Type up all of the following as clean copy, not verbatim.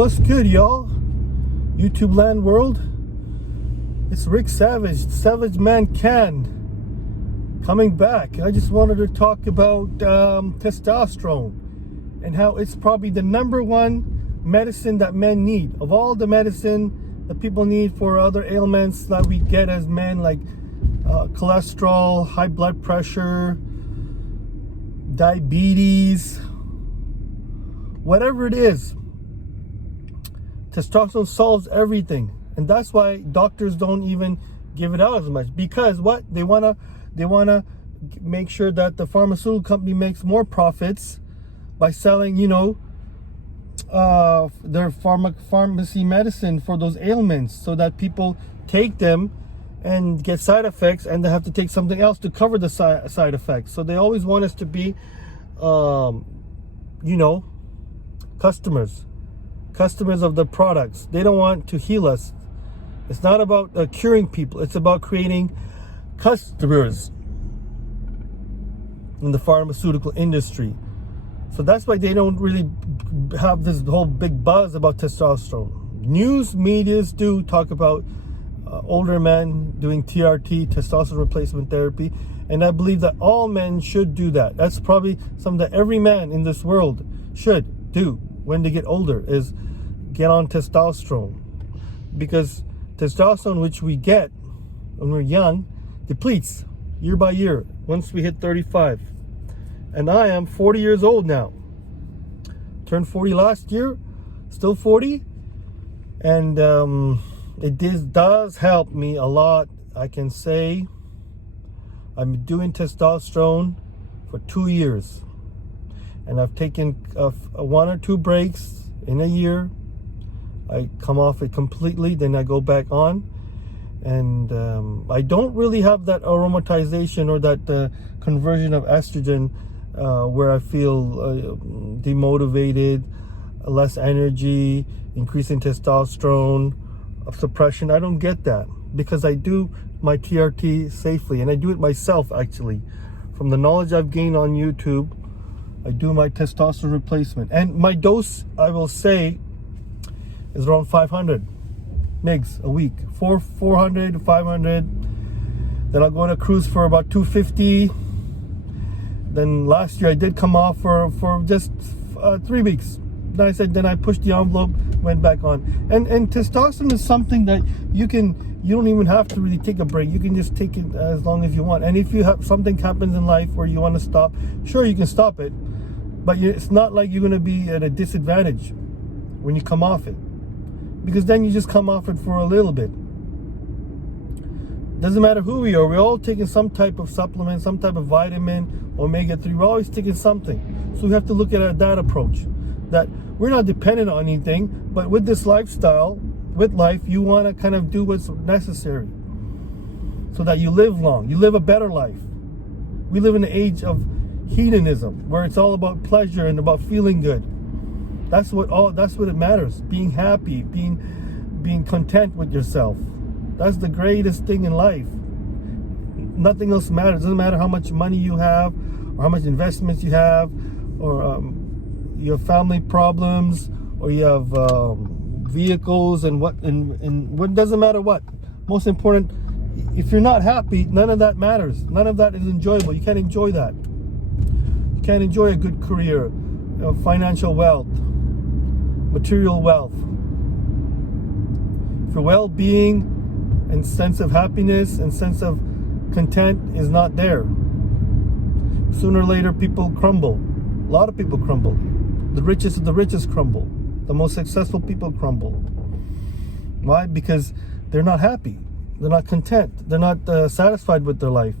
What's good, y'all? YouTube land world. It's Rick Savage, Savage Man Can, coming back. I just wanted to talk about testosterone and how it's probably the number one medicine that men need. Of all the medicine that people need for other ailments that we get as men, like cholesterol, high blood pressure, diabetes, whatever it is, testosterone solves everything. And that's why doctors don't even give it out as much, because what they want to make sure that the pharmaceutical company makes more profits by selling, their pharmacy medicine for those ailments, so that people take them and get side effects, and they have to take something else to cover the side effects. So they always want us to be customers of the products. They don't want to heal us. It's not about curing people. It's about creating customers in the pharmaceutical industry. So that's why they don't really have this whole big buzz about testosterone. News medias do talk about older men doing TRT, testosterone replacement therapy, and I believe that all men should do that. That's probably something that every man in this world should do when they get older, is get on testosterone, because testosterone, which we get when we're young, depletes year by year once we hit 35. And I am 40 years old now. Turned 40 last year, still 40, and it does help me a lot. I can say I'm doing testosterone for 2 years, and I've taken 1 or 2 breaks in a year. I come off it completely, then I go back on, and I don't really have that aromatization or that conversion of estrogen where I feel demotivated, less energy, increasing testosterone, suppression. I don't get that, because I do my TRT safely, and I do it myself actually. From the knowledge I've gained on YouTube, I do my testosterone replacement, and my dose, I will say, is around 500 mgs a week. 400 to 500. Then I'll go on a cruise for about 250. Then last year I did come off for just 3 weeks. Then I pushed the envelope, went back on. And testosterone is something that you don't even have to really take a break. You can just take it as long as you want. And if you have something happens in life where you want to stop, sure, you can stop it, but it's not like you're going to be at a disadvantage when you come off it, because then you just come off it for a little bit. Doesn't matter who we are, we're all taking some type of supplement, some type of vitamin, omega-3. We're always taking something. So we have to look at that approach, that we're not dependent on anything, but with this lifestyle, with life, you want to kind of do what's necessary so that you live long, you live a better life. We live in an age of hedonism, where it's all about pleasure and about feeling good. That's what it matters. Being happy, being content with yourself. That's the greatest thing in life. Nothing else matters. It doesn't matter how much money you have, or how much investments you have, or you have family problems, or you have vehicles, and what doesn't matter what. Most important, if you're not happy, none of that matters. None of that is enjoyable. You can't enjoy that. You can't enjoy a good career, financial wealth, material wealth. If your well-being and sense of happiness and sense of content is not there, sooner or later people crumble. A lot of people crumble. The richest of the richest crumble. The most successful people crumble. Why? Because they're not happy. They're not content. They're not satisfied with their life.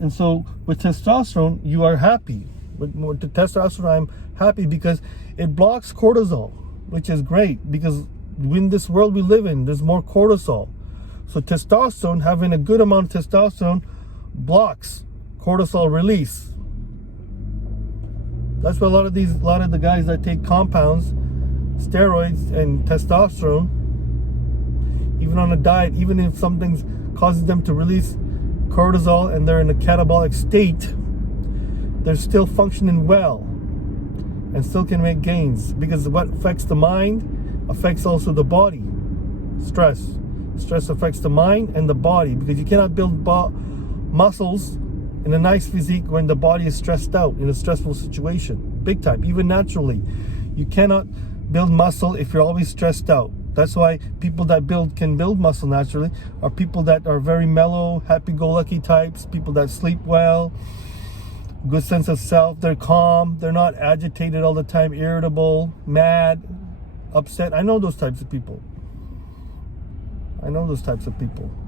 And so with testosterone, you are happy. With the testosterone, I'm happy because it blocks cortisol, which is great, because in this world we live in, there's more cortisol. So testosterone, having a good amount of testosterone, blocks cortisol release. That's why a lot of the guys that take compounds, steroids, and testosterone, even on a diet, even if something causes them to release cortisol and they're in a catabolic state, they're still functioning well. and still can make gains, because what affects the mind affects also the body. Stress affects the mind and the body, because you cannot build muscles in a nice physique when the body is stressed out in a stressful situation, big time. Even naturally, you cannot build muscle if you're always stressed out. That's why people that can build muscle naturally are people that are very mellow, happy-go-lucky types, people that sleep well, good sense of self, they're calm, they're not agitated all the time, irritable, mad, upset. I know those types of people.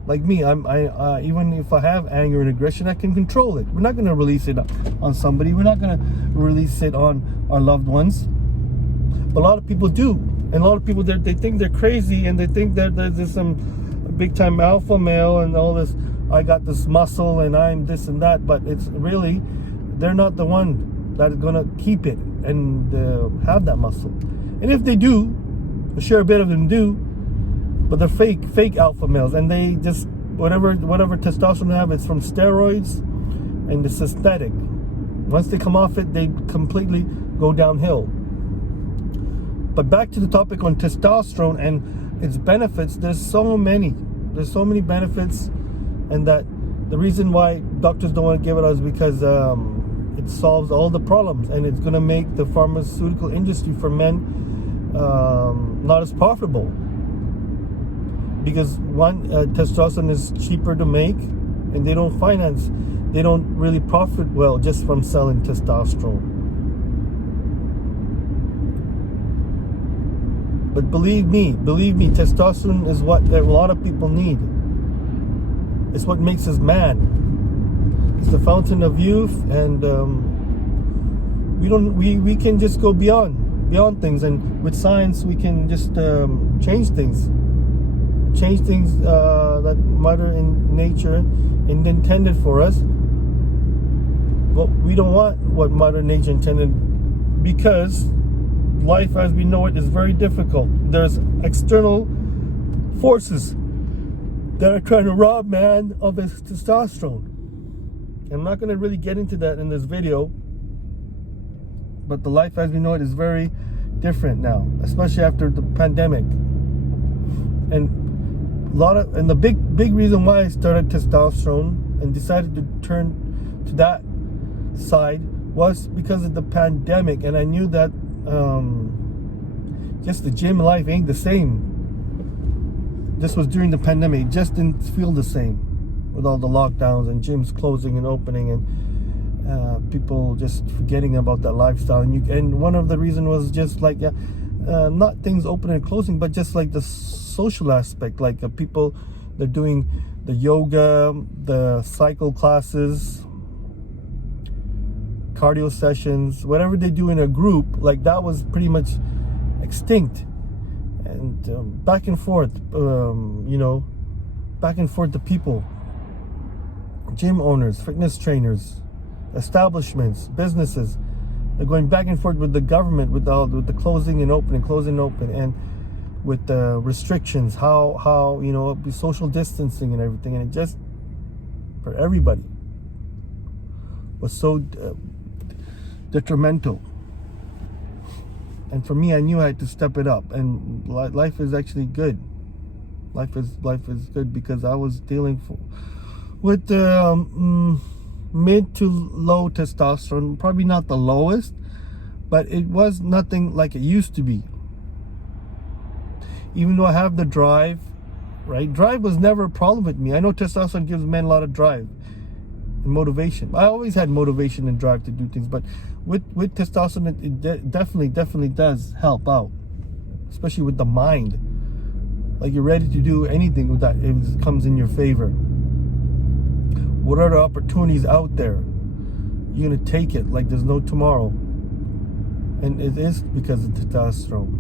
Like me, I even if I have anger and aggression, I can control it. We're not going to release it on somebody. We're not going to release it on our loved ones. But a lot of people do. And a lot of people, they think they're crazy, and they think that there's some big time alpha male and all this, I got this muscle and I'm this and that. But it's really, they're not the one that is going to keep it and have that muscle. And if they do, a sure bit of them do, but they're fake alpha males, and they just whatever testosterone they have, it's from steroids and it's synthetic. Once they come off it, they completely go downhill. But back to the topic on testosterone and its benefits, there's so many benefits, and that the reason why doctors don't want to give it out is because it solves all the problems, and it's going to make the pharmaceutical industry for men not as profitable. Because one, testosterone is cheaper to make, and they don't really profit well just from selling testosterone. But believe me, testosterone is what a lot of people need. It's what makes us man. It's the fountain of youth, and we can just go beyond things, and with science we can just change things that Mother in Nature intended for us. But we don't want what Mother Nature intended, because life as we know it is very difficult. There's external forces that are trying to rob man of his testosterone. I'm not going to really get into that in this video, but the life as we know it is very different now, especially after the pandemic. And the big reason why I started testosterone and decided to turn to that side was because of the pandemic, and I knew that just the gym life ain't the same. This was during the pandemic. It just didn't feel the same with all the lockdowns and gyms closing and opening, and people just forgetting about that lifestyle. And one of the reasons was just like not things opening and closing, but just like the social aspect, like people, they're doing the yoga, the cycle classes, cardio sessions, whatever they do in a group, like that was pretty much extinct. And back and forth, the people, gym owners, fitness trainers, establishments, businesses, they're going back and forth with the government, with the closing and opening, and with the restrictions, how social distancing and everything, and it just, for everybody, was so detrimental. And for me, I knew I had to step it up, and life is actually good. Life is good, because I was dealing with mid to low testosterone, probably not the lowest, but it was nothing like it used to be. Even though I have the drive, right? Drive was never a problem with me. I know testosterone gives men a lot of drive and motivation. I always had motivation and drive to do things, but with testosterone, it definitely does help out, especially with the mind. Like, you're ready to do anything with that. It comes in your favor. What are the opportunities out there? You're gonna take it like there's no tomorrow, and it is because of testosterone.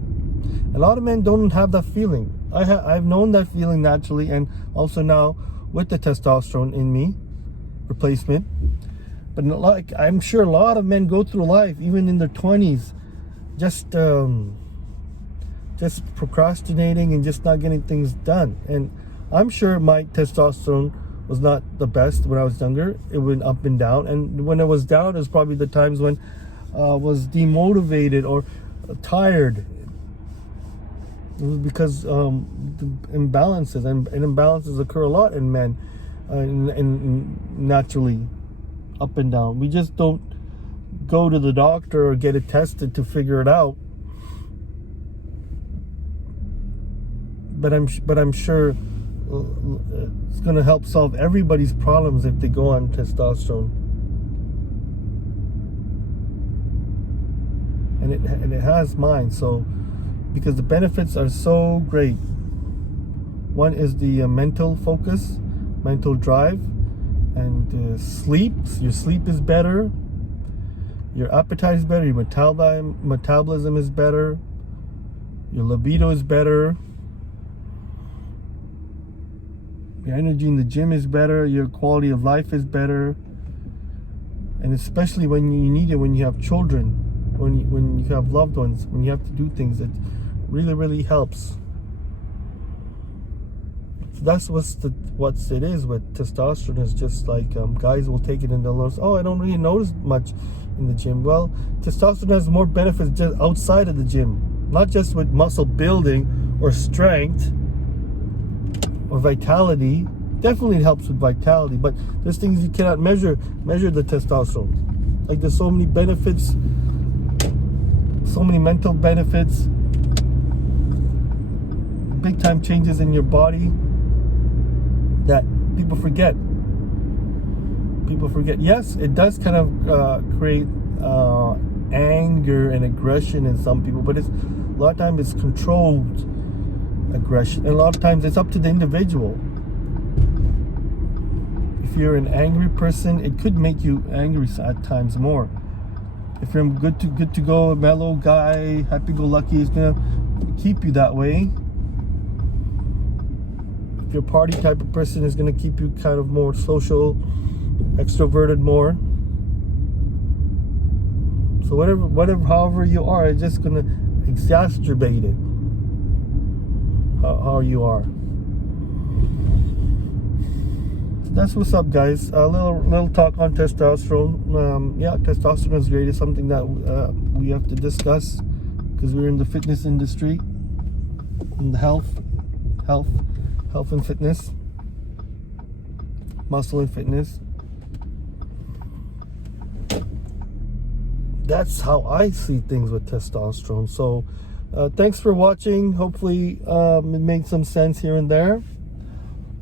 A lot of men don't have that feeling. I've known that feeling naturally, and also now with the testosterone in me replacement. But like, I'm sure a lot of men go through life, even in their 20s, just procrastinating and just not getting things done. And I'm sure my testosterone was not the best when I was younger. It went up and down, and when it was down, it was probably the times when was demotivated or tired. It was because the imbalances, and imbalances occur a lot in men, and naturally, up and down. We just don't go to the doctor or get it tested to figure it out. But I'm sure it's going to help solve everybody's problems if they go on testosterone. And it has mine. So, because the benefits are so great. One is the mental focus, mental drive, and sleep. Your sleep is better. Your appetite is better. Your metabolism is better. Your libido is better. Your energy in the gym is better. Your quality of life is better. And especially when you need it, when you have children, when you have loved ones, when you have to do things, it really, really helps. So that's what it is with testosterone. Is just like guys will take it and they'll notice, oh, I don't really notice much in the gym. Well, testosterone has more benefits just outside of the gym, not just with muscle building or strength or vitality. Definitely it helps with vitality, but there's things you cannot measure the testosterone. Like there's so many benefits, so many mental benefits, big time changes in your body that people forget. Yes, it does kind of create anger and aggression in some people, but a lot of times it's controlled aggression, and a lot of times it's up to the individual. If you're an angry person, it could make you angry at times more. If you're good to go, a mellow guy, happy-go-lucky, it's gonna keep you that way. If you're a party type of person, it's gonna keep you kind of more social, extroverted more. So however you are, it's just gonna exacerbate it. How you are. So that's what's up, guys. A little talk on testosterone. Yeah, testosterone is great. It's something that we have to discuss because we're in the fitness industry, in the health and fitness, muscle and fitness. That's how I see things with testosterone. So thanks for watching. Hopefully it made some sense here and there.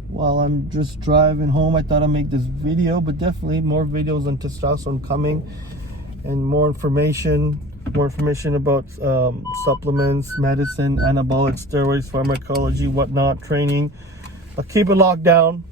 While I'm just driving home, I thought I'd make this video, but definitely more videos on testosterone coming, and more information about supplements, medicine, anabolic steroids, pharmacology, whatnot, training. I'll keep it locked down.